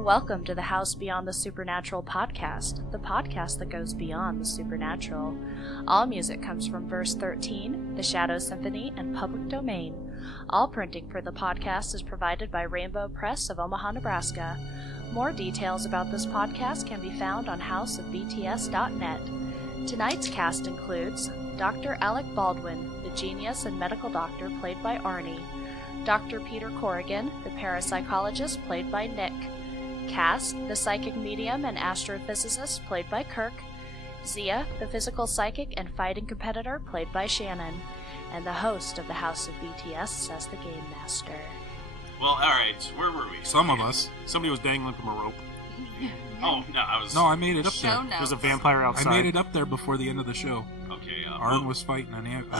and welcome to the House Beyond the Supernatural podcast, the podcast that goes beyond the supernatural. All music comes from Verse 13, The Shadow Symphony, and Public Domain. All printing for the podcast is provided by Rainbow Press of Omaha, Nebraska. More details about this podcast can be found on houseofbts.net. Tonight's cast includes Dr. Alec Baldwin, the genius and medical doctor played by Arnie, Dr. Peter Corrigan, the parapsychologist played by Nick, Cass, the psychic medium and astrophysicist played by Kirk, Zia, the physical psychic and fighting competitor played by Shannon, and the host of the House of BTS as the Game Master. Well, alright, where were we? Some of us. Somebody was dangling from a rope. Oh, no, I was... No, I made it up there. There's a vampire outside. I made it up there before the end of the show. Okay, Arn was fighting on it.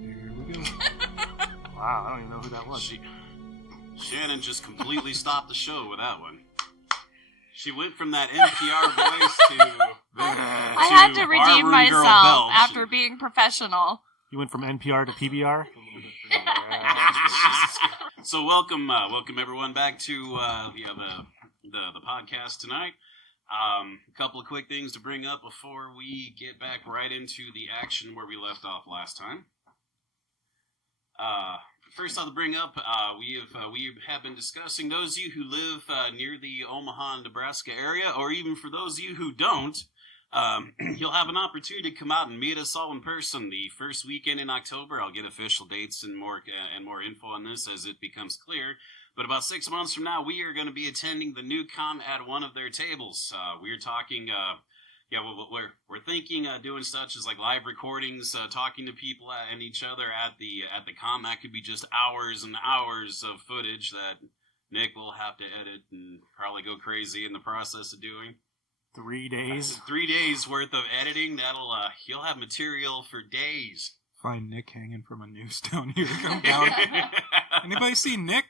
There we go. Wow, I don't even know who that was. Shannon just completely stopped the show with that one. She went from that NPR voice to... I had to redeem myself after being professional. You went from NPR to PBR? So welcome everyone back to the podcast tonight. A couple of quick things to bring up before we get back right into the action where we left off last time. First, I'll bring up we have been discussing those of you who live near the Omaha, Nebraska area, or even for those of you who don't. You'll have an opportunity to come out and meet us all in person the first weekend in October. I'll get official dates and more info on this as it becomes clear. But about 6 months from now, we are going to be attending the new con at one of their tables. We're talking, we're thinking doing such as like live recordings, talking to people and each other at the con. That could be just hours and hours of footage that Nick will have to edit and probably go crazy in the process of doing. 3 days? 3 days worth of editing. He'll have material for days. Find Nick hanging from a noose down here. Come down. Anybody see Nick?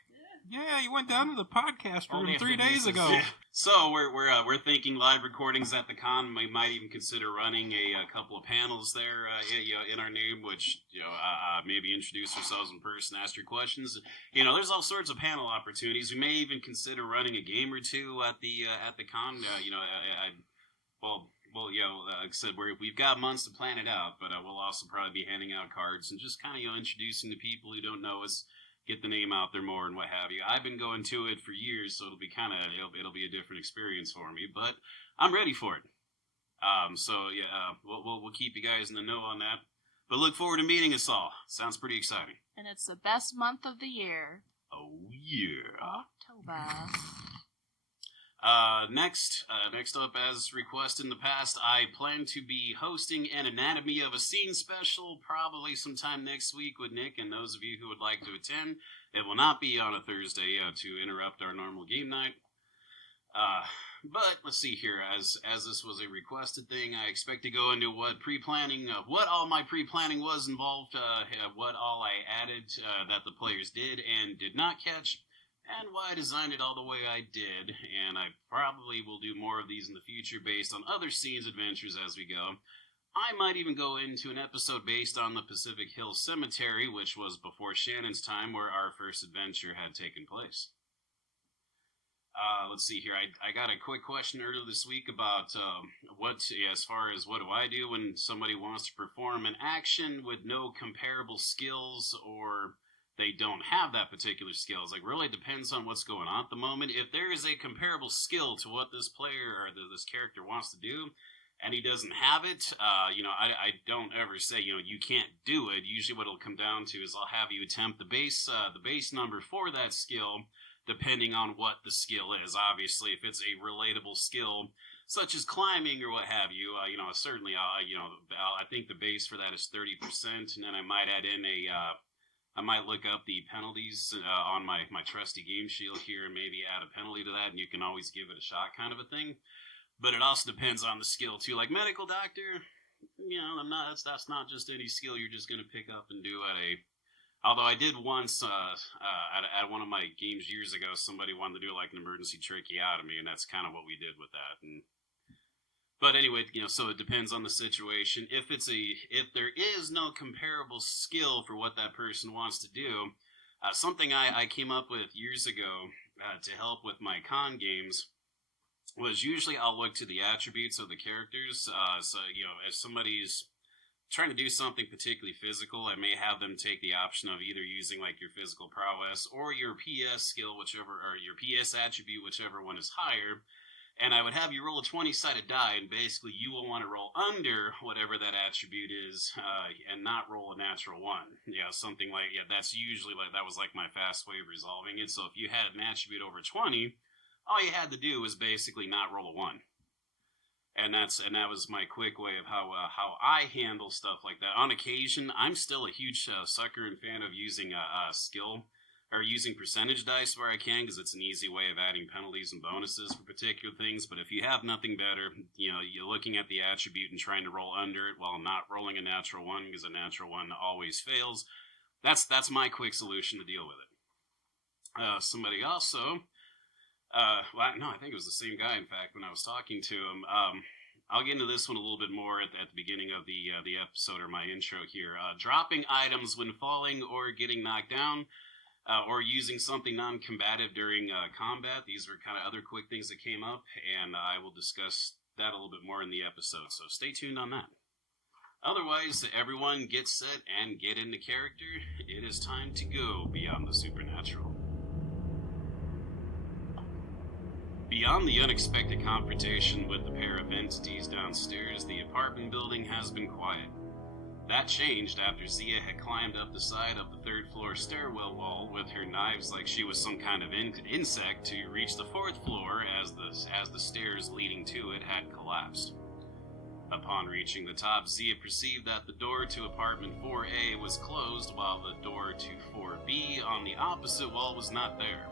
Yeah, he went down to the podcast room 3 days ago. Yeah. So we're thinking live recordings at the con. We might even consider running a couple of panels there, in our name, which maybe introduce yourselves in person, ask your questions. There's all sorts of panel opportunities. We may even consider running a game or two at the con. Like I said, we've got months to plan it out, but we'll also probably be handing out cards and just kind of introducing the people who don't know us. Get the name out there more and what have you. I've been going to it for years, so it'll be a different experience for me, but I'm ready for it. We'll keep you guys in the know on that. But look forward to meeting us all. Sounds pretty exciting. And it's the best month of the year. Oh yeah, October. Next up, as requested in the past, I plan to be hosting an Anatomy of a Scene special probably sometime next week with Nick and those of you who would like to attend. It will not be on a Thursday to interrupt our normal game night. But let's see here, as this was a requested thing, I expect to go into what all my pre-planning was involved, what all I added that the players did and did not catch. And why I designed it all the way I did, and I probably will do more of these in the future based on other scenes adventures as we go. I might even go into an episode based on the Pacific Hill Cemetery, which was before Shannon's time, where our first adventure had taken place. Let's see here, I got a quick question earlier this week about as far as what do I do when somebody wants to perform an action with no comparable skills or... they don't have that particular skill. It's like really depends on what's going on at the moment. If there is a comparable skill to what this player or this character wants to do, and he doesn't have it, I don't ever say you can't do it. Usually, what it'll come down to is I'll have you attempt the base number for that skill, depending on what the skill is. Obviously, if it's a relatable skill such as climbing or what have you, certainly I think the base for that is 30%, and then I might add in I might look up the penalties on my trusty game shield here and maybe add a penalty to that, and you can always give it a shot kind of a thing. But it also depends on the skill, too. Like medical doctor, that's not just any skill you're just going to pick up and do at a... Although I did once, at one of my games years ago, somebody wanted to do like an emergency tracheotomy, and that's kind of what we did with that. But anyway, so it depends on the situation. If there is no comparable skill for what that person wants to do, something I came up with years ago to help with my con games was usually I'll look to the attributes of the characters. So, if somebody's trying to do something particularly physical, I may have them take the option of either using like your physical prowess or your PS skill, whichever, or your PS attribute, whichever one is higher. And I would have you roll a 20-sided die, and basically you will want to roll under whatever that attribute is, and not roll a natural one. Something like, that's usually like, that was like my fast way of resolving it. So if you had an attribute over 20, all you had to do was basically not roll a 1. And that was my quick way of how I handle stuff like that. On occasion, I'm still a huge sucker and fan of using a skill, or using percentage dice where I can, because it's an easy way of adding penalties and bonuses for particular things. But if you have nothing better, you're looking at the attribute and trying to roll under it while not rolling a natural 1, because a natural 1 always fails. That's my quick solution to deal with it. Somebody also, no, I think it was the same guy, in fact, when I was talking to him. I'll get into this one a little bit more at the beginning of the episode, or my intro here. Dropping items when falling or getting knocked down, or using something non-combative during combat. These were kind of other quick things that came up, and I will discuss that a little bit more in the episode, so stay tuned on that. Otherwise, everyone get set and get into character. It is time to go beyond the supernatural. Beyond the unexpected confrontation with the pair of entities downstairs, the apartment building has been quiet. That changed after Zia had climbed up the side of the third-floor stairwell wall with her knives like she was some kind of insect to reach the 4th floor as the stairs leading to it had collapsed. Upon reaching the top, Zia perceived that the door to apartment 4A was closed while the door to 4B on the opposite wall was not there.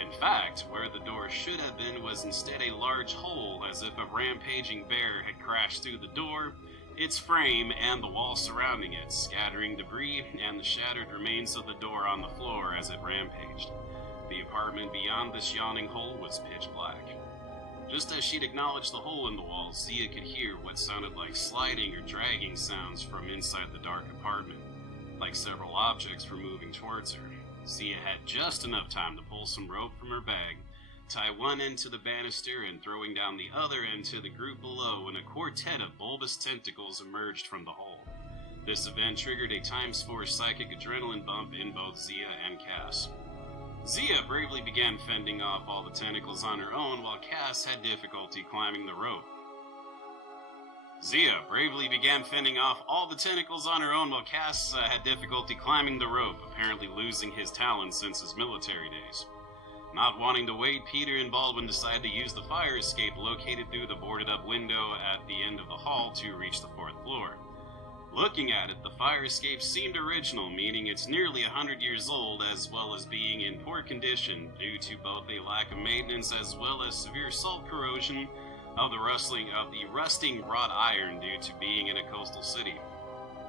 In fact, where the door should have been was instead a large hole, as if a rampaging bear had crashed through the door, its frame, and the wall surrounding it, scattering debris and the shattered remains of the door on the floor as it rampaged. The apartment beyond this yawning hole was pitch black. Just as she'd acknowledged the hole in the wall, Zia could hear what sounded like sliding or dragging sounds from inside the dark apartment, like several objects were moving towards her. Zia had just enough time to pull some rope from her bag, tie one end to the banister, and throwing down the other end to the group below when a quartet of bulbous tentacles emerged from the hole. This event triggered a ×4 psychic adrenaline bump in both Zia and Cass. Zia bravely began fending off all the tentacles on her own while Cass had difficulty climbing the rope. Zia bravely began fending off all the tentacles on her own while Cass had difficulty climbing the rope, apparently losing his talent since his military days. Not wanting to wait, Peter and Baldwin decided to use the fire escape located through the boarded-up window at the end of the hall to reach the 4th floor. Looking at it, the fire escape seemed original, meaning it's nearly 100 years old, as well as being in poor condition due to both a lack of maintenance as well as severe salt corrosion of the rusting wrought iron due to being in a coastal city.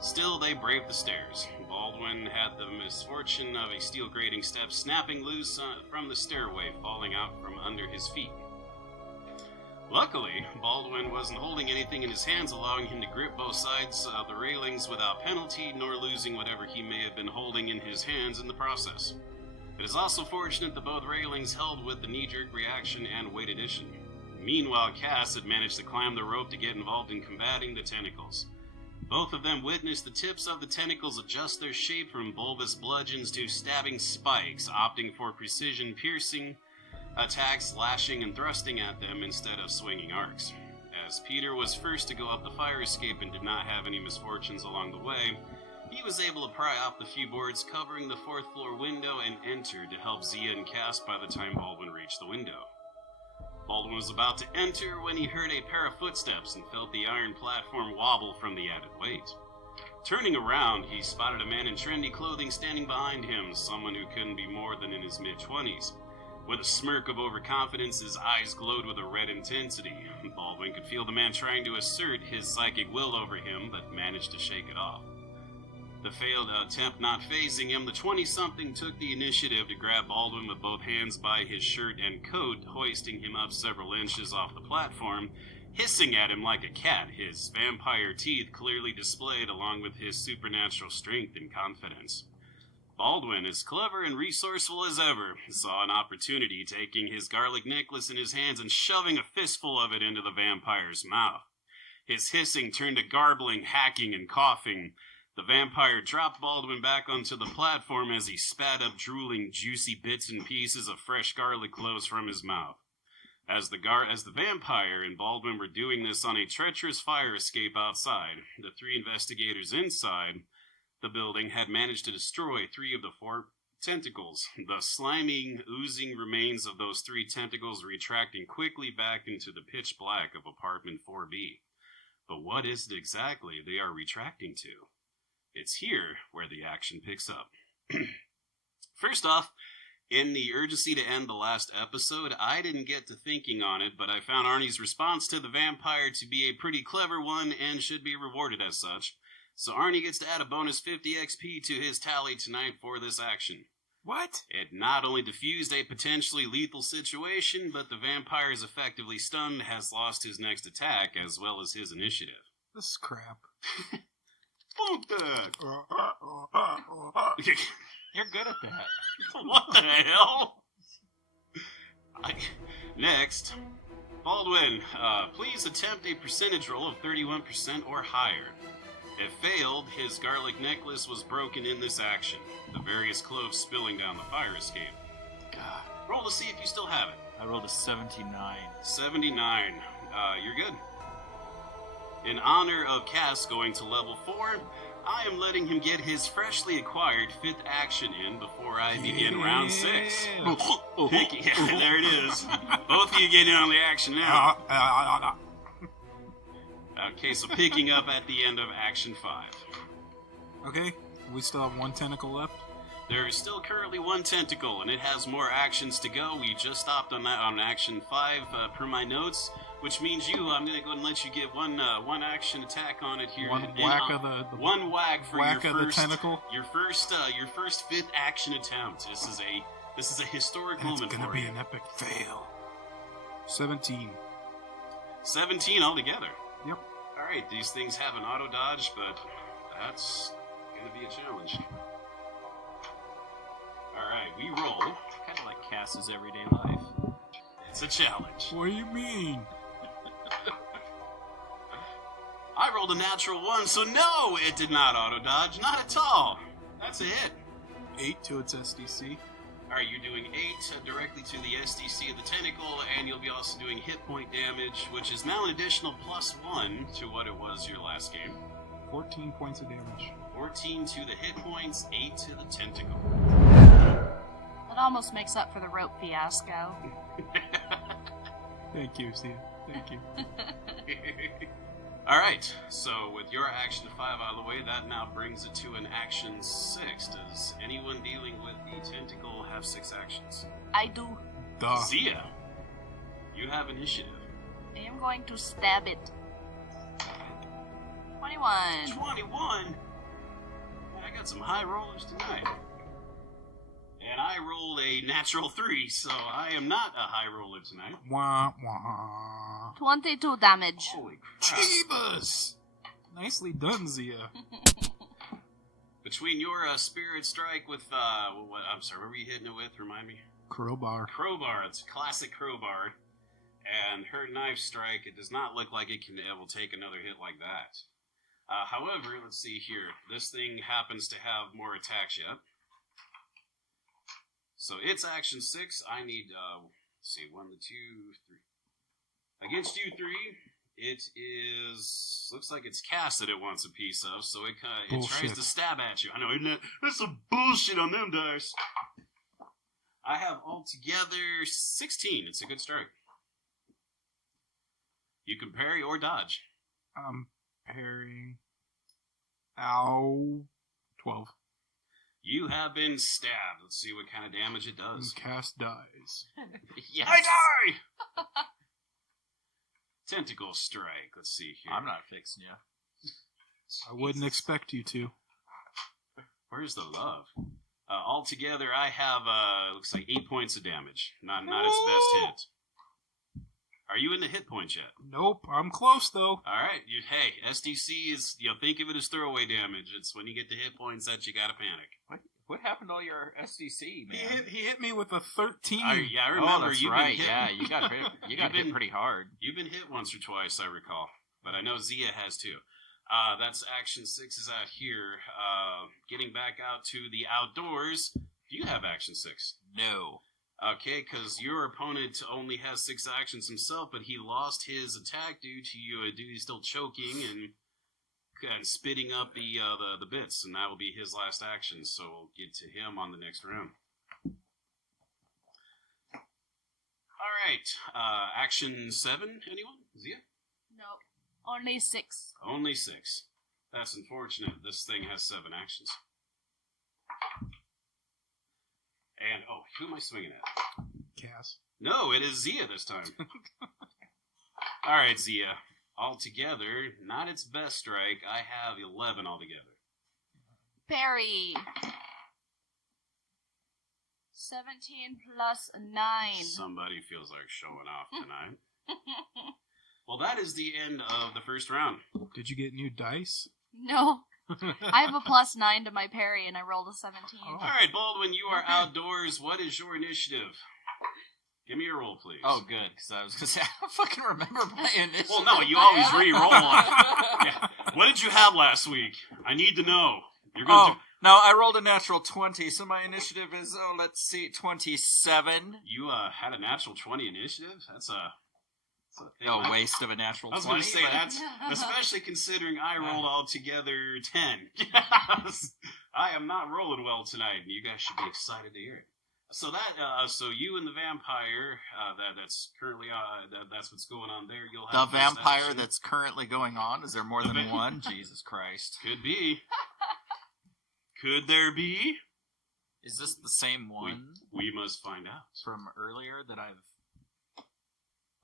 Still, they braved the stairs. Baldwin had the misfortune of a steel grating step snapping loose from the stairway, falling out from under his feet. Luckily, Baldwin wasn't holding anything in his hands, allowing him to grip both sides of the railings without penalty, nor losing whatever he may have been holding in his hands in the process. It is also fortunate that both railings held with the knee-jerk reaction and weight addition. Meanwhile, Cass had managed to climb the rope to get involved in combating the tentacles. Both of them witnessed the tips of the tentacles adjust their shape from bulbous bludgeons to stabbing spikes, opting for precision piercing attacks, lashing and thrusting at them instead of swinging arcs. As Peter was first to go up the fire escape and did not have any misfortunes along the way, he was able to pry off the few boards covering the 4th floor window and enter to help Zia and Cass by the time Baldwin reached the window. Baldwin was about to enter when he heard a pair of footsteps and felt the iron platform wobble from the added weight. Turning around, he spotted a man in trendy clothing standing behind him, someone who couldn't be more than in his mid-20s. With a smirk of overconfidence, his eyes glowed with a red intensity. Baldwin could feel the man trying to assert his psychic will over him, but managed to shake it off. The failed attempt not phasing him, the 20-something took the initiative to grab Baldwin with both hands by his shirt and coat, hoisting him up several inches off the platform, hissing at him like a cat, his vampire teeth clearly displayed along with his supernatural strength and confidence. Baldwin, as clever and resourceful as ever, saw an opportunity, taking his garlic necklace in his hands and shoving a fistful of it into the vampire's mouth. His hissing turned to garbling, hacking, and coughing. The vampire dropped Baldwin back onto the platform as he spat up drooling, juicy bits and pieces of fresh garlic cloves from his mouth. As the vampire and Baldwin were doing this on a treacherous fire escape outside, the 3 investigators inside the building had managed to destroy 3 of the 4 tentacles, the slimy, oozing remains of those 3 tentacles retracting quickly back into the pitch black of apartment 4B. But what is it exactly they are retracting to? It's here where the action picks up. First off, in the urgency to end the last episode, I didn't get to thinking on it, but I found Arnie's response to the vampire to be a pretty clever one and should be rewarded as such. So Arnie gets to add a bonus 50 XP to his tally tonight for this action. What? It not only diffused a potentially lethal situation, but the vampire is effectively stunned, has lost his next attack, as well as his initiative. This is crap. Fuck that! You're good at that. What the hell? Next, Baldwin, please attempt a percentage roll of 31% or higher. If failed, his garlic necklace was broken in this action, the various cloves spilling down the fire escape. God. Roll to see if you still have it. I rolled a 79. 79. You're good. In honor of Cass going to level 4, I am letting him get his freshly acquired 5th action in before I begin round 6. There it is. Both of you get in on the action now. Okay, so picking up at the end of action 5. Okay, we still have 1 tentacle left. There is still currently 1 tentacle, and it has more actions to go. We just stopped on that on action 5 per my notes, which means I'm going to go and let you get one action attack on it here. One whack of the one whack for whack your of first the tentacle. Your first 5th action attempt. This is a historic moment for you. It's gonna be an epic fail. 17. 17 altogether. Yep. All right, these things have an auto dodge, but that's going to be a challenge. All right, we roll. Kind of like Cass's everyday life. It's a challenge. What do you mean? I rolled a natural 1, so no, it did not auto dodge. Not at all. That's a hit. 8 to its SDC. All right, you're doing 8 directly to the SDC of the tentacle, and you'll be also doing hit point damage, which is now an additional +1 to what it was your last game. 14 points of damage. 14 to the hit points, 8 to the tentacle. That almost makes up for the rope fiasco. Thank you, Sia. Thank you. Alright, so with your action 5 out of the way, that now brings it to an action 6. Does anyone dealing with the tentacle have 6 actions? I do. Duh. Zia, you have initiative. I am going to stab it. 21. 21? Man, I got some high rollers tonight. And I rolled a natural 3, so I am not a high roller tonight. Wah, wah. 22 damage. Holy crap. Jeebus! Nicely done, Zia. Between your spirit strike with, what were you hitting it with? Remind me. Crowbar. Crowbar. It's a classic crowbar. And her knife strike, it does not look like it will take another hit like that. However, let's see here. This thing happens to have more attacks yet. So it's action 6. I need, let's see, 1, 2, 3. Against you 3, it is, looks like it's Cass that it wants a piece of, so it tries to stab at you. I know, isn't that, that's some bullshit on them dice. I have altogether 16. It's a good start. You can parry or dodge. Parrying. Ow. 12. You have been stabbed. Let's see what kind of damage it does. And Cass dies. Yes. I die! Tentacle strike. Let's see here. I'm not fixing you. I wouldn't expect you to. Where's the love? Altogether, I have, looks like 8 points of damage. Not its best hit. Are you in the hit points yet? Nope, I'm close though. Alright, SDC is, think of it as throwaway damage. It's when you get the hit points that you gotta panic. What happened to all your SDC, man? He hit me with a 13. I remember. That's you've right. been hit. Yeah, you got hit pretty hard. You've been hit once or twice, I recall. But I know Zia has too. That's Action 6 is out here. Getting back out to the outdoors. Do you have Action 6? No. Okay, because your opponent only has 6 actions himself, but he lost his attack due to you still choking and spitting up the bits, and that will be his last action. So we'll get to him on the next round. All right, Action 7. Anyone? Zia? Nope. Only 6. Only 6. That's unfortunate. This thing has 7 actions. And, who am I swinging at? Cass. No, it is Zia this time. All right, Zia. Altogether, not its best strike. I have 11 altogether. Parry. 17 plus 9. Somebody feels like showing off tonight. Well, that is the end of the first round. Did you get new dice? No. I have a plus 9 to my parry, and I rolled a 17. All right, Baldwin, you are outdoors. What is your initiative? Give me a roll, please. Oh, good, because I was going to say, I don't fucking remember my initiative. Well, no, you always re-roll. Yeah. What did you have last week? I need to know. You're going to no, I rolled a natural 20, so my initiative is, let's see, 27. You had a natural 20 initiative? That's a waste of a natural 20. I was going to say, that's, especially considering I rolled altogether 10. I am not rolling well tonight, and you guys should be excited to hear it. So so you and the vampire, that's currently, that's what's going on there. You'll have the vampire that's currently going on? Is there more than one? Jesus Christ. Could be. Could there be? Is this the same one? We must find out. From earlier that I've...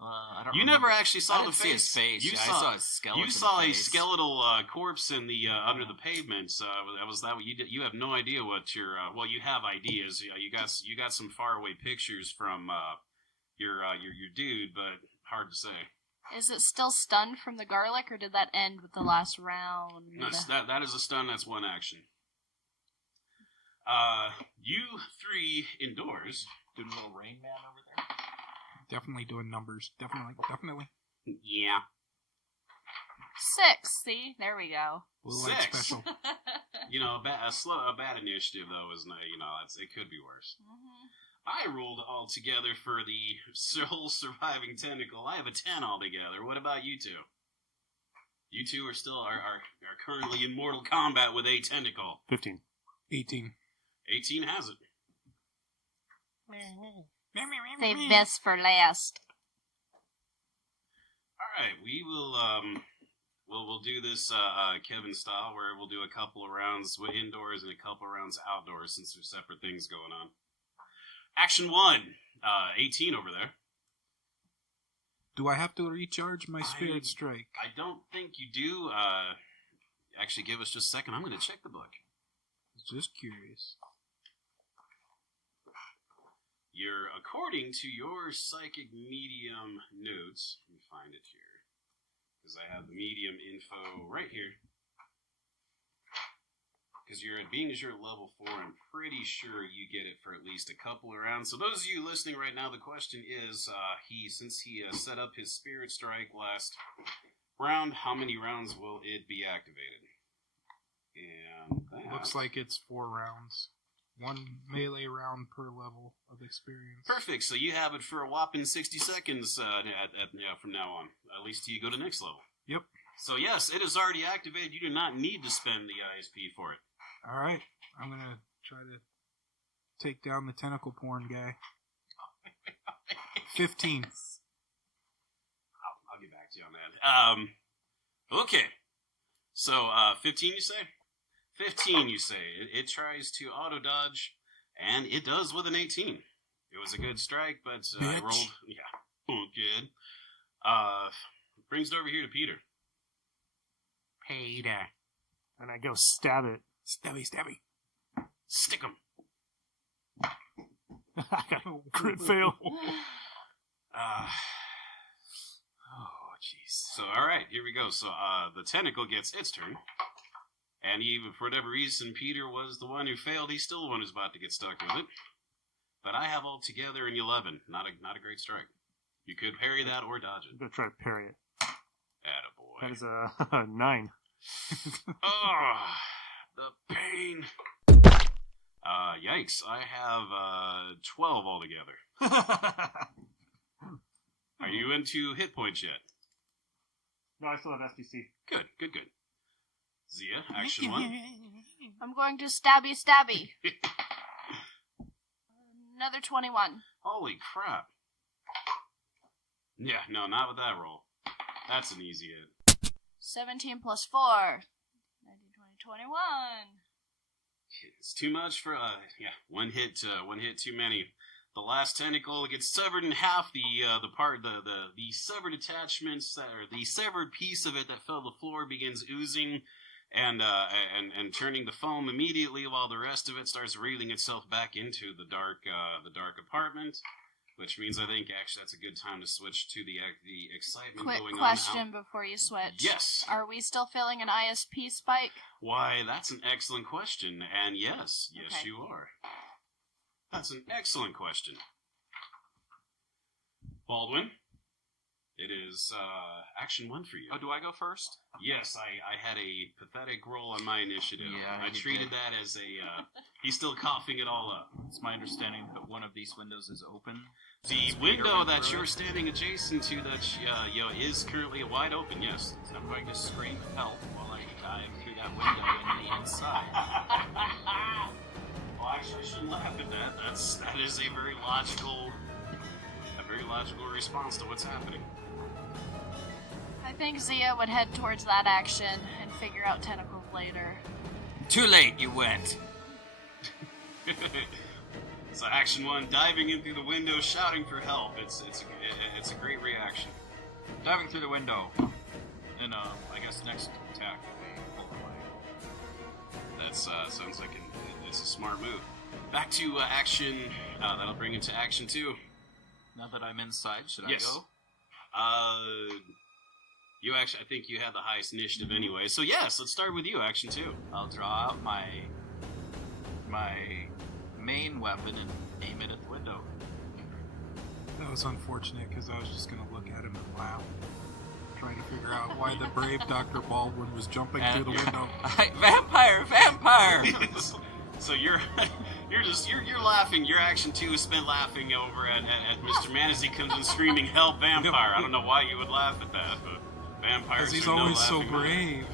I don't you remember. never actually saw the see his face. You I saw his skeleton. You saw face. a skeletal corpse in the under the pavement. That what you did. You have no idea what your well, you have ideas. You got some faraway pictures from your dude, but hard to say. Is it still stunned from the garlic, or did that end with the last round? No, that is a stun. That's one action. You 3 indoors. Doing a little Rain Man over there. Definitely doing numbers. Definitely. Yeah. 6. See, there we go. Blue light 6. special. A bad initiative though is it could be worse. Mm-hmm. I rolled all together for the sole surviving tentacle. I have a 10 altogether. What about you two? You two are still are currently in mortal combat with a tentacle. 15. 18. 18 has it. Save best for last. All right, we will we'll do this Kevin style, where we'll do a couple of rounds indoors and a couple of rounds outdoors, since there's separate things going on. Action 1, 18 over there. Do I have to recharge my spirit strike? I don't think you do. Actually, give us just a second. I'm going to check the book. Just curious. According to your psychic medium notes, let me find it here, because I have the medium info right here. Because you're level 4, I'm pretty sure you get it for at least a couple of rounds. So those of you listening right now, the question is, since he set up his spirit strike last round, how many rounds will it be activated? And that looks like it's 4 rounds. 1 melee round per level of experience. Perfect. So you have it for a whopping 60 seconds from now on. At least till you go to next level. Yep. So yes, it is already activated. You do not need to spend the ISP for it. All right. I'm going to try to take down the tentacle porn guy. 15. I'll get back to you on that. Okay. So 15 you say? 15 you say. It tries to auto-dodge, and it does with an 18. It was a good strike, but I rolled... Yeah. Good. Brings it over here to Peter. Peter. And I go stab it. Stabby. Stick him. I got a crit fail. Oh, jeez. So, all right, here we go. So, the tentacle gets its turn, And even for whatever reason, Peter was the one who failed. He's still the one who's about to get stuck with it. But I have altogether an 11. Not a great strike. You could parry that or dodge it. I'm going to try to parry it. Attaboy. That is a 9. Oh, the pain. Yikes. I have 12 altogether. Are you into hit points yet? No, I still have SDC. Good. Zia, action 1. I'm going to stabby. Another 21. Holy crap. Yeah, no, not with that roll. That's an easy hit. 17 plus 4. 19, 20, 21. It's too much for, one hit too many. The last tentacle gets severed in half. The severed attachments, or the severed piece of it that fell to the floor begins oozing and turning to foam immediately, while the rest of it starts reeling itself back into the dark apartment. Which means I think actually that's a good time to switch to the excitement Quick going on. question before you switch. Yes. Are we still feeling an ISP spike? Why, that's an excellent question. And yes, Okay. you are. That's an excellent question. Baldwin, it is action 1 for you. Oh, do I go first? Yes, I had a pathetic roll on my initiative. Yeah, I you treated did. that as a... he's still coughing it all up. It's my understanding that one of these windows is open. The window that you're standing adjacent to that is currently wide open, yes. So I'm going to scream help while I dive through that window in the inside. Well, actually, I shouldn't laugh at that. That is a very logical response to what's happening. I think Zia would head towards that action and figure out tentacles later. Too late, you went. So action 1, diving in through the window, shouting for help. It's a great reaction. Diving through the window. And I guess next attack will be pull away. That sounds like it's a smart move. Back to action. That'll bring it to action 2. Now that I'm inside, should Yes. I go? You actually, I think you had the highest initiative anyway. So yes, let's start with you, action 2. I'll draw out my main weapon and aim it at the window. That was unfortunate because I was just going to look at him and laugh. Trying to figure out why the brave Dr. Baldwin was jumping through the window. Vampire! So you're laughing. Your action 2 is spent laughing over at Mr. Man as he comes in screaming, "Help, vampire!" I don't know why you would laugh at that, but vampires. Because he's are no always so laughing matter. brave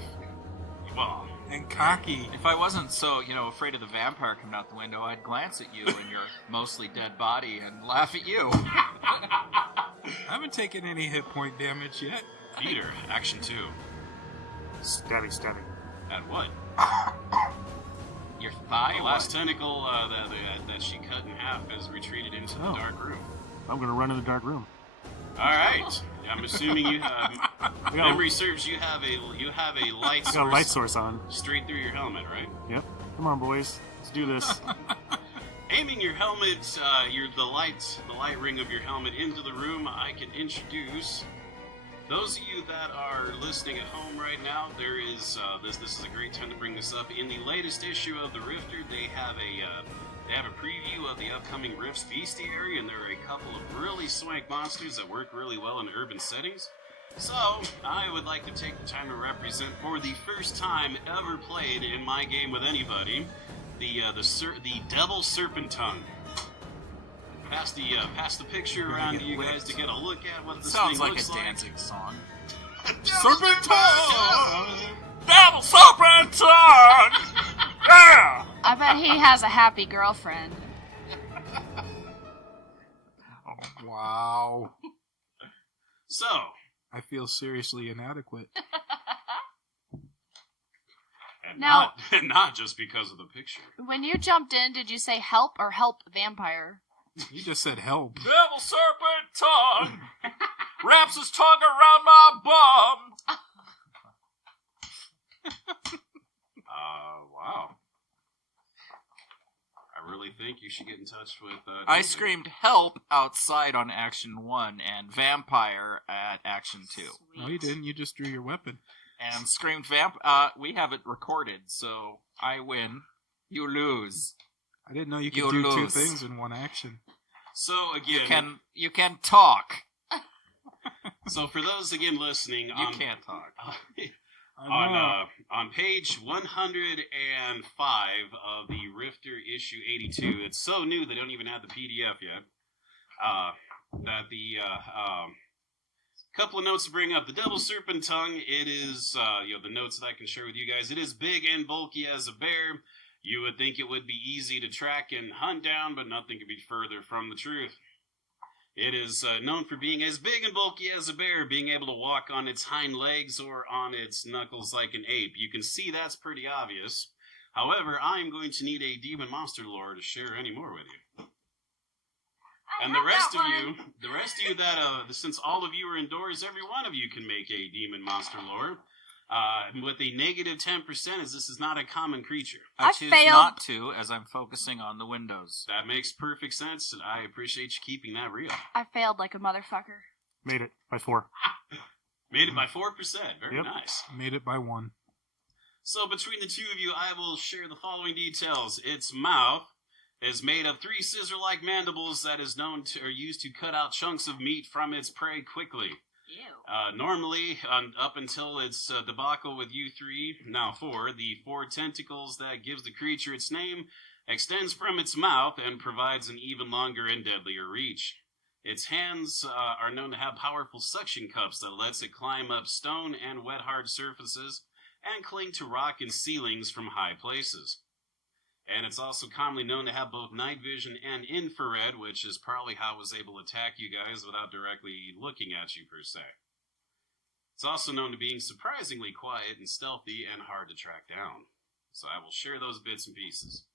Well, and cocky. If I wasn't so, afraid of the vampire coming out the window, I'd glance at you and your mostly dead body and laugh at you. I haven't taken any hit point damage yet. Peter, action 2. Stabby. At what? Your thigh? The last tentacle that she cut in half has retreated into the dark room. I'm going to run in the dark room. All right. I'm assuming you have. Memory serves. You have a light I source. got a light source on. Straight through your helmet, right? Yep. Come on, boys. Let's do this. Aiming your helmet, the light ring of your helmet into the room. I can introduce those of you that are listening at home right now. There is this is a great time to bring this up. In the latest issue of the Rifter, they have a preview of the upcoming Rift's bestiary, and there are a couple of really swank monsters that work really well in urban settings. So, I would like to take the time to represent, for the first time ever played in my game with anybody, the Devil Serpent Tongue. Pass the picture around to you guys to get a look at what this Sounds thing like looks a dancing song. Serpent tongue! Devil Serpent Tongue! Yeah! I bet he has a happy girlfriend. Oh, wow. So, I feel seriously inadequate. and Now- not just because of the picture. When you jumped in, did you say help or help vampire? You just said help. Devil Serpent Tongue wraps his tongue around my bum. Wow. I really think you should get in touch with. I David. screamed help outside on action 1 and vampire at action 2. No, you didn't. You just drew your weapon. And screamed vamp. We have it recorded, so I win. You lose. I didn't know you could You do lose. 2 things in one action. So again, You can talk. so for those again listening, You can't talk. On page 105 of the Rifter issue 82, it's so new they don't even have the PDF yet. That the couple of notes to bring up. The Devil Serpent Tongue. It is the notes that I can share with you guys. It is big and bulky as a bear. You would think it would be easy to track and hunt down, but nothing could be further from the truth. It is known for being as big and bulky as a bear, being able to walk on its hind legs or on its knuckles like an ape. You can see that's pretty obvious. However, I am going to need a demon monster lore to share any more with you. And the rest of you that, since all of you are indoors, every one of you can make a demon monster lore. With a negative 10%, as this is not a common creature. I choose failed. not to, as I'm focusing on the windows. That makes perfect sense, and I appreciate you keeping that real. I failed like a motherfucker. Made it by 4. Made it by 4%. Very Yep. nice. Made it by 1. So between the two of you, I will share the following details. Its mouth is made of 3 scissor-like mandibles that is known to are used to cut out chunks of meat from its prey quickly. Ew. Normally, up until its debacle with you 3, now 4, the 4 tentacles that gives the creature its name extends from its mouth and provides an even longer and deadlier reach. Its hands are known to have powerful suction cups that lets it climb up stone and wet hard surfaces and cling to rock and ceilings from high places. And it's also commonly known to have both night vision and infrared, which is probably how it was able to attack you guys without directly looking at you per se. It's also known to being surprisingly quiet and stealthy and hard to track down. So I will share those bits and pieces.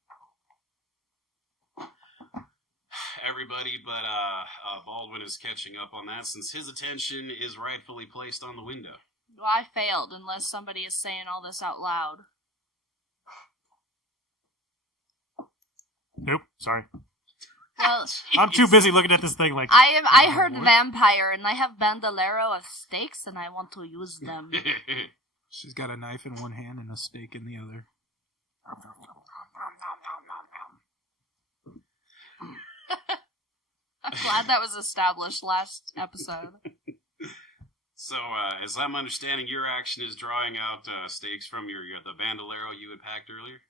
Everybody but Baldwin is catching up on that since his attention is rightfully placed on the window. Well, I failed unless somebody is saying all this out loud. Nope, sorry. Well, I'm too busy looking at this thing like... I heard vampire, and I have bandolero of steaks, and I want to use them. She's got a knife in one hand and a steak in the other. I'm glad that was established last episode. So, as I'm understanding, your action is drawing out steaks from the bandolero you had packed earlier?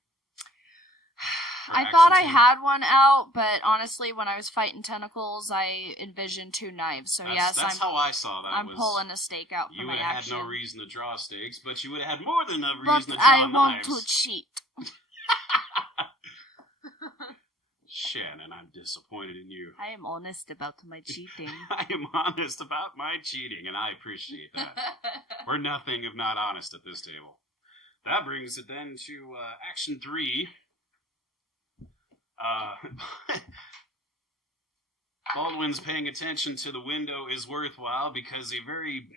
I thought I had one out, but honestly, when I was fighting tentacles, I envisioned 2 knives. So that's how I saw that. I'm pulling a stake out for you my would have action. had no reason to draw stakes, but you would have had more than enough But reason to draw I knives. want to cheat. Shannon, I'm disappointed in you. I am honest about my cheating. I am honest about my cheating, and I appreciate that. We're nothing if not honest at this table. That brings it then to Action 3. Baldwin's paying attention to the window is worthwhile because a very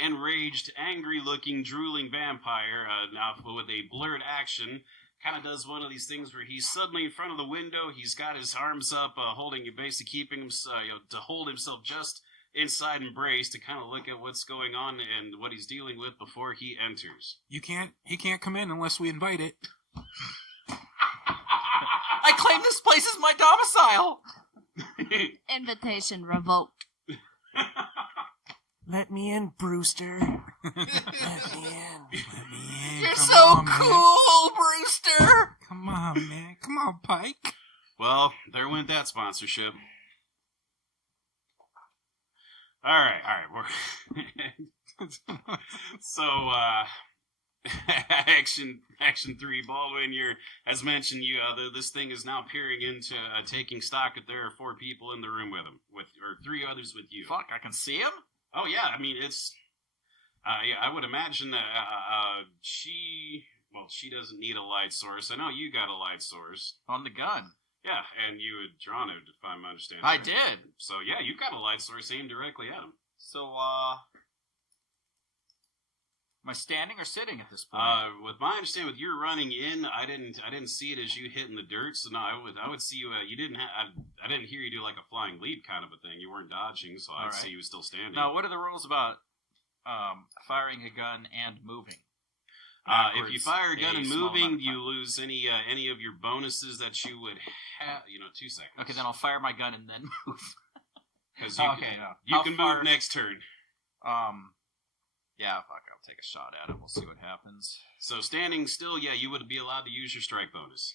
enraged, angry-looking, drooling vampire, now with a blurred action, kind of does one of these things where he's suddenly in front of the window. He's got his arms up, basically keeping him, to hold himself just inside and braced to kind of look at what's going on and what he's dealing with before he enters. He can't come in unless we invite it. I claim this place as my domicile! Invitation revoked. Let me in, Brewster. Let me in. You're Come so on, man. cool, Brewster! Come on, man. Come on, Pike. Well, there went that sponsorship. All right. So, Action 3, Baldwin. As mentioned, this thing is now peering into taking stock that there are 4 people in the room with him, or 3 others with you. Fuck, I can see him? Oh yeah, I mean it's. I would imagine that she doesn't need a light source. I know you got a light source On the gun. Yeah, and you had drawn it, if I'm understanding. I right. did. So yeah, you've got a light source aimed directly at him. So, am I standing or sitting at this point? With my understanding, with your running in, I didn't see it as you hitting the dirt. So no, I would see you. You didn't. I didn't hear you do like a flying leap kind of a thing. You weren't dodging, so I'd All right. see you still standing. Now, what are the rules about firing a gun and moving. If you fire a gun and moving, you lose any of your bonuses that you would have. 2 seconds. Okay, then I'll fire my gun and then move. Because you can move next turn. Yeah, fuck, I'll take a shot at it. We'll see what happens. So standing still, yeah, you would be allowed to use your strike bonus.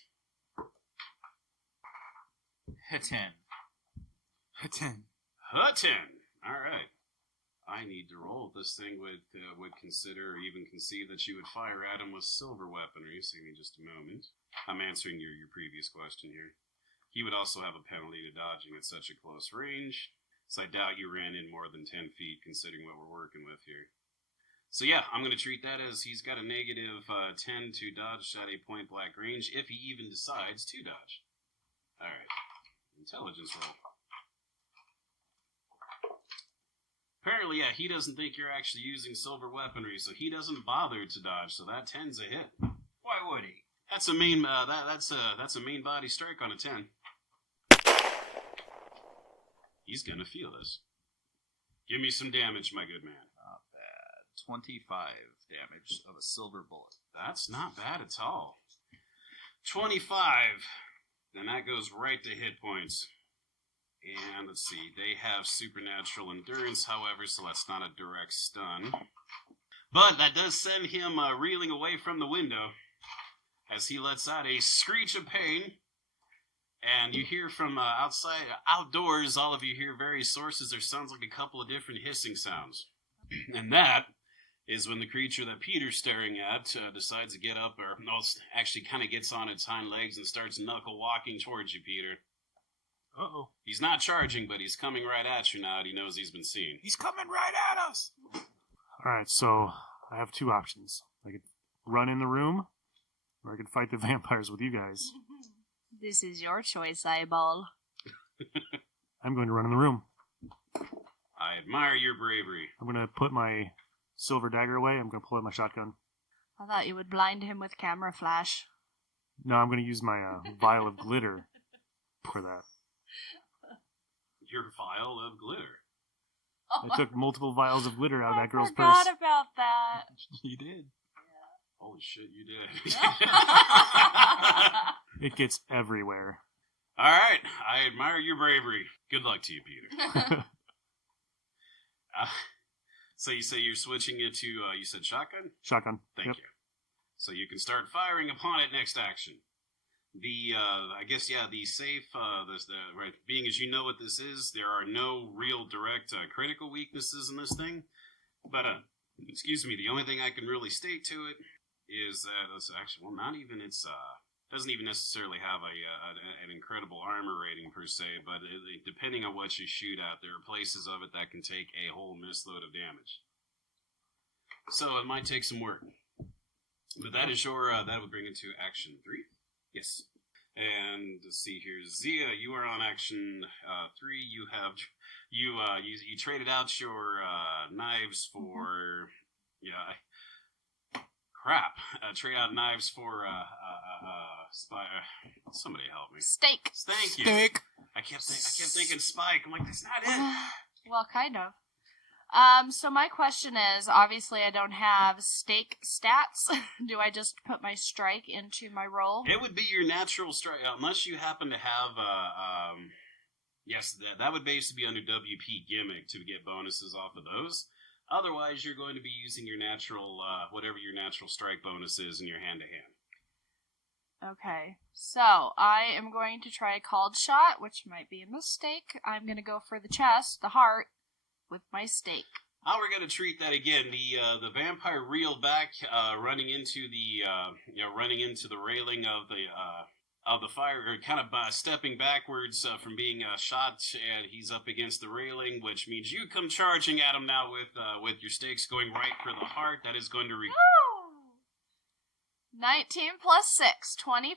Hit 10. A 10. A 10. All right. I need to roll. This thing would consider or even conceive that you would fire at him with silver weaponry. So give me just a moment. I'm answering your previous question here. He would also have a penalty to dodging at such a close range. So I doubt you ran in more than 10 feet, considering what we're working with here. So yeah, I'm going to treat that as he's got a negative 10 to dodge at a point-blank range, if he even decides to dodge. All right. Intelligence roll. Apparently, yeah, he doesn't think you're actually using silver weaponry, so he doesn't bother to dodge. So that 10's a hit. Why would he? That's a main that's a main body strike on a 10. He's gonna feel this. Give me some damage, my good man. Not bad. 25 damage of a silver bullet. That's not bad at all. 25. Then that goes right to hit points. And let's see, they have supernatural endurance, however, so that's not a direct stun. But that does send him reeling away from the window as he lets out a screech of pain. And you hear from outdoors, all of you hear various sources. There sounds like a couple of different hissing sounds. And that is when the creature that Peter's staring at decides to get up, or no, actually kind of gets on its hind legs and starts knuckle walking towards you, Peter. Uh-oh. He's not charging, but he's coming right at you now. He knows he's been seen. He's coming right at us! Alright, so I have 2 options. I could run in the room, or I could fight the vampires with you guys. This is your choice, Eyeball. I'm going to run in the room. I admire your bravery. I'm going to put my silver dagger away. I'm going to pull out my shotgun. I thought you would blind him with camera flash. No, I'm going to use my vial of glitter for that. Your vial of glitter. I took multiple vials of glitter out of that girl's I forgot purse. about that. You did. Holy shit, you did. It gets everywhere. All right, I admire your bravery. Good luck to you, Peter. So you say you're switching it to, you said shotgun? Shotgun. Thank you. So you can start firing upon it next action. The safe, right, being as you know what this is, there are no real direct critical weaknesses in this thing. But, the only thing I can really state to it is that it's actually, well, not even, doesn't even necessarily have an incredible armor rating per se, but depending on what you shoot at, there are places of it that can take a whole missload of damage. So it might take some work. But that is your, that would bring it to action 3. Yes. And let's see here, Zia, you are on action 3. You have, you traded out your knives for, trade out knives for somebody help me. Steak. Thank you. Steak. I kept thinking Spike. I'm like, that's not it. Well, kind of. So my question is, obviously I don't have steak stats. Do I just put my strike into my roll? It would be your natural strike, unless you happen to have, yes, that would basically be under WP gimmick to get bonuses off of those. Otherwise, you're going to be using your natural, whatever your natural strike bonus is in your hand-to-hand. Okay, so I am going to try a called shot, which might be a mistake. I'm going to go for the chest, the heart, with my steak. How we're going to treat that again? The vampire reeled back, running into the railing of the fire, or kind of stepping backwards from being shot, and he's up against the railing, which means you come charging at him now with your stakes going right for the heart. That is going to 19 plus 6, 25.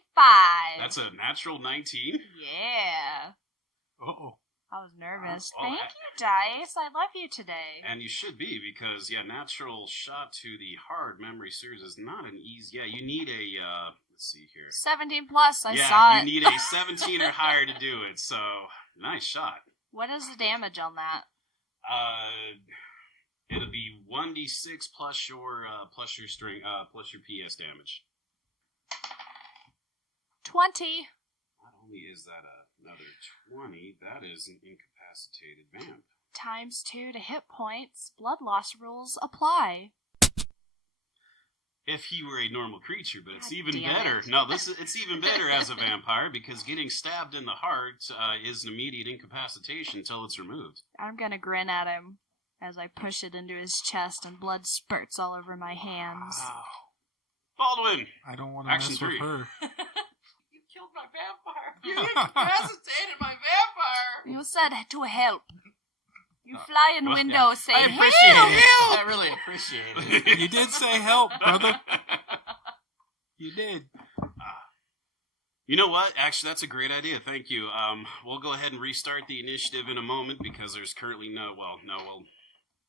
That's a natural 19. Yeah. Uh-oh. I was nervous. Thank you, Dice. I love you today. And you should be, because, natural shot to the heart, memory serves, is not an easy... Yeah, you need a, let's see here. 17 plus, I saw it. Yeah, you need a 17 or higher to do it, so nice shot. What is the damage on that? It'll be 1d6 plus your string plus your PS damage. 20. Not only is that another 20, that is an incapacitated vamp. Times 2 to hit points. Blood loss rules apply. If he were a normal creature, but it's God even damn better. it. No, it's even better as a vampire because getting stabbed in the heart is an immediate incapacitation until it's removed. I'm gonna grin at him as I push it into his chest and blood spurts all over my hands. Wow. Baldwin! I don't want to Action mess 3. with her. You killed my vampire. You incapacitated my vampire. You said to help. You fly in well, window, yeah. say I help! appreciate it. I really appreciate it. You did say help, brother. You did. You know what? Actually, that's a great idea. Thank you. We'll go ahead and restart the initiative in a moment because there's currently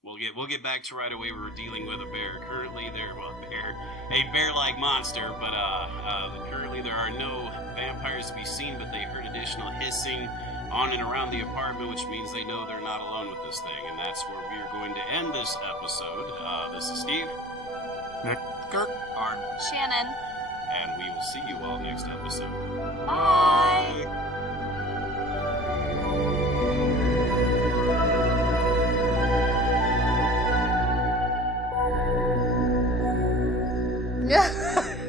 we'll get back to right away. We're dealing with a bear. Currently, a bear-like monster, but currently there are no vampires to be seen, but they heard additional hissing on and around the apartment, which means they know they're not alone with this thing, and that's where we are going to end this episode. This is Steve. Nick. Kirk. Arn. Shannon. And we will see you all next episode. Bye.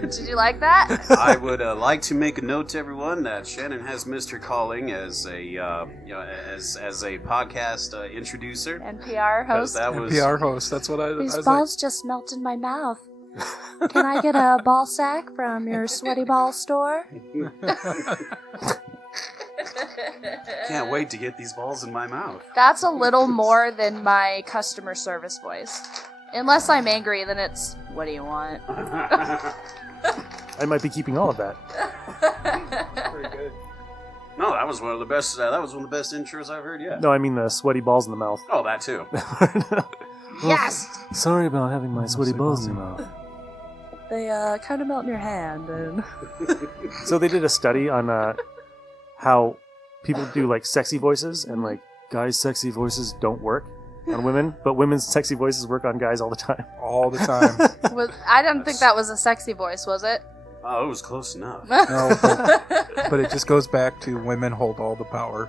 Did you like that? I would like to make a note to everyone that Shannon has missed her calling as a as a podcast introducer. NPR host. That was NPR host. That's what I These was balls just melt in my mouth. Can I get a ball sack from your sweaty ball store? Can't wait to get these balls in my mouth. That's a little more than my customer service voice. Unless I'm angry, then it's, what do you want? I might be keeping all of that. pretty good. No, that was one of the best. That was one of the best intros I've heard yet. No, I mean the sweaty balls in the mouth. Oh, that too. Yes! Sorry about having my sweaty balls in your mouth. They kind of melt in your hand. And So they did a study on how people do like sexy voices, and like guys' sexy voices don't work on women, but women's sexy voices work on guys all the time. All the time. I didn't think that was a sexy voice, was it? Oh, it was close enough. No, but it just goes back to women hold all the power.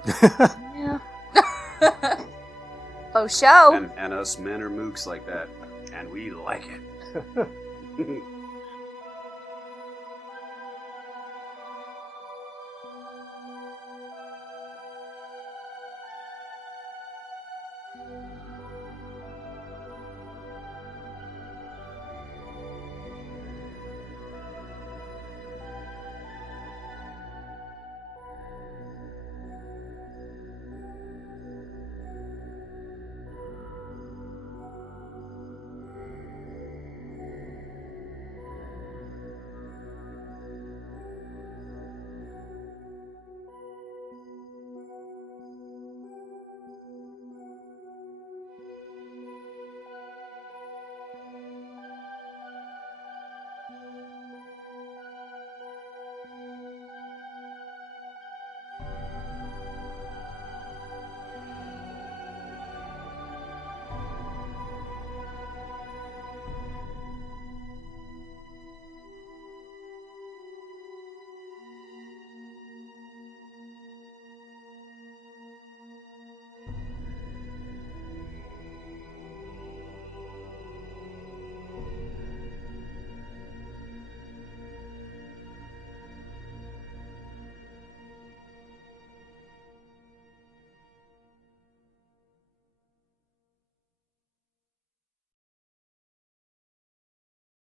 Yeah. Oh, show. And us men are mooks like that, and we like it.